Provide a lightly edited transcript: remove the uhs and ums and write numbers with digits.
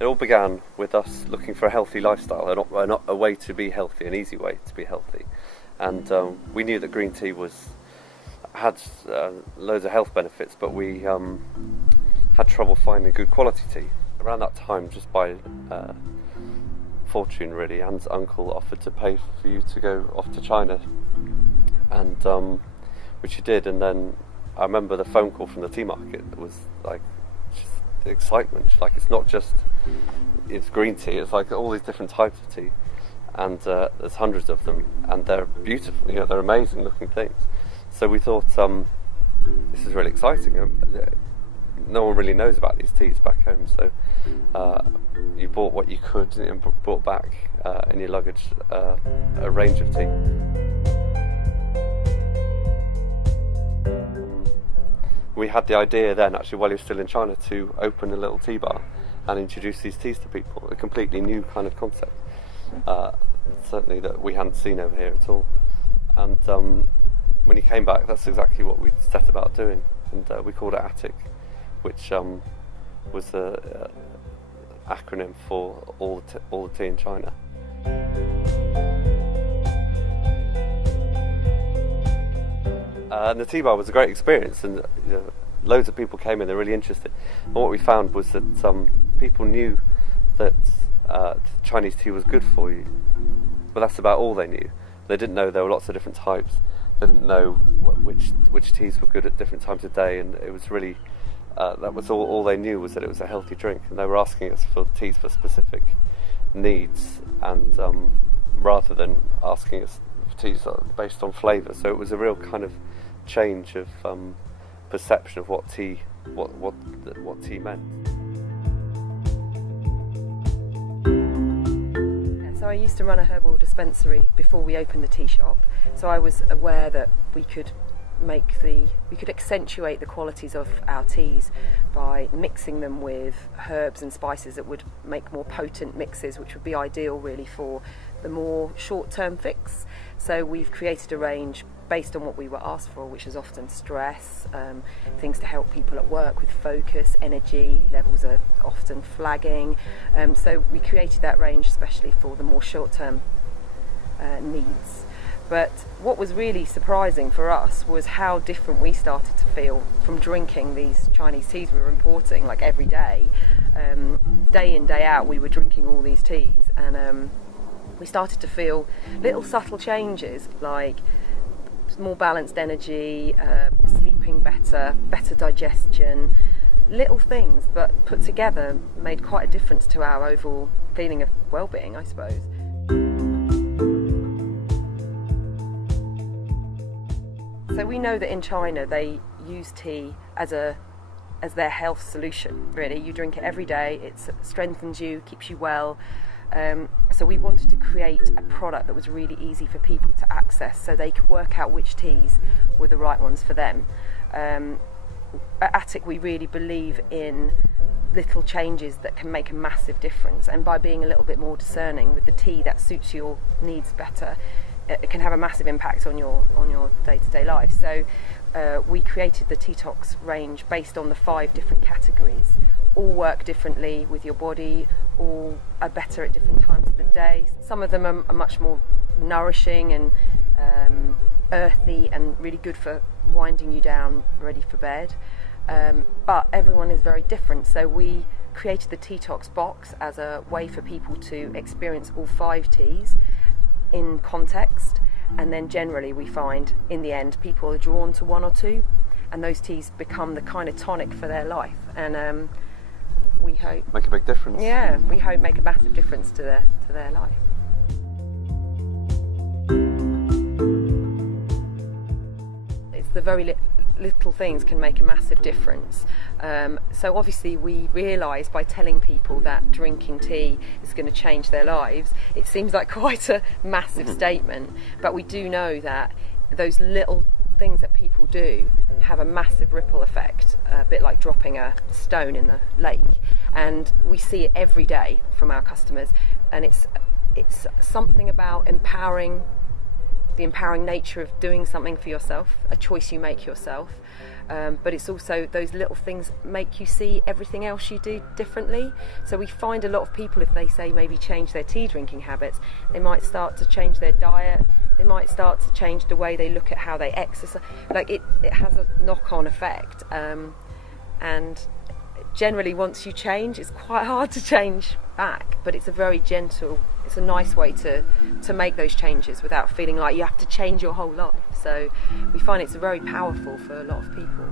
It all began with us looking for a healthy lifestyle, a way to be healthy, an easy way to be healthy. And we knew that green tea had loads of health benefits, but we had trouble finding good quality tea. Around that time, just by fortune really, Anne's uncle offered to pay for you to go off to China, and which you did. And then I remember the phone call from the tea market was like just the excitement. Like, it's green tea, it's like all these different types of tea, and there's hundreds of them, and they're beautiful, they're amazing looking things. So we thought, this is really exciting. No one really knows about these teas back home, so you bought what you could and brought back in your luggage a range of tea. We had the idea then, actually, while he was still in China, to open a little tea bar and introduce these teas to people. A completely new kind of concept, certainly that we hadn't seen over here at all. And when he came back, that's exactly what we set about doing, and we called it TEATOX, which was an acronym for all the tea in China. And the tea bar was a great experience, and loads of people came in, they're really interested. And what we found was that people knew that Chinese tea was good for you, but that's about all they knew. They didn't know there were lots of different types. They didn't know which teas were good at different times of day, and it was really that was all they knew, was that it was a healthy drink. And they were asking us for teas for specific needs, and rather than asking us for teas based on flavour. So it was a real kind of change of perception of what tea meant. So I used to run a herbal dispensary before we opened the tea shop, so I was aware that we could accentuate the qualities of our teas by mixing them with herbs and spices that would make more potent mixes, which would be ideal really for the more short-term fix. So we've created a range based on what we were asked for, which is often stress, things to help people at work with focus, energy levels are often flagging. So we created that range especially for the more short-term needs. But what was really surprising for us was how different we started to feel from drinking these Chinese teas we were importing, like every day. Day in, day out, we were drinking all these teas, and we started to feel little subtle changes, like more balanced energy, sleeping better digestion, little things, but put together made quite a difference to our overall feeling of well-being, I suppose. So we know that in China they use tea as their health solution, really. You drink it every day, it strengthens you, keeps you well. So we wanted to create a product that was really easy for people to access, so they could work out which teas were the right ones for them. At TEATOX we really believe in little changes that can make a massive difference, and by being a little bit more discerning with the tea that suits your needs better, it can have a massive impact on your day-to-day life. So we created the TEATOX range based on the 5 different categories. All work differently with your body, all are better at different times of the day. Some of them are much more nourishing and earthy and really good for winding you down, ready for bed. But everyone is very different, so we created the TEATOX box as a way for people to experience all 5 teas in context, and then generally we find in the end people are drawn to 1 or 2, and those teas become the kind of tonic for their life, and we hope make a big difference. Yeah, we hope make a massive difference to their life. It's the very little things can make a massive difference. So obviously we realise by telling people that drinking tea is going to change their lives, it seems like quite a massive statement, but we do know that those little things that people do have a massive ripple effect, a bit like dropping a stone in the lake, and we see it every day from our customers, and it's something about empowering the empowering nature of doing something for yourself, a choice you make yourself. But it's also those little things make you see everything else you do differently. So we find a lot of people, if they say maybe change their tea drinking habits, they might start to change their diet, they might start to change the way they look at how they exercise. Like it has a knock-on effect. And generally once you change, it's quite hard to change back, but it's a very gentle, it's a nice way to make those changes without feeling like you have to change your whole life. So we find it's very powerful for a lot of people.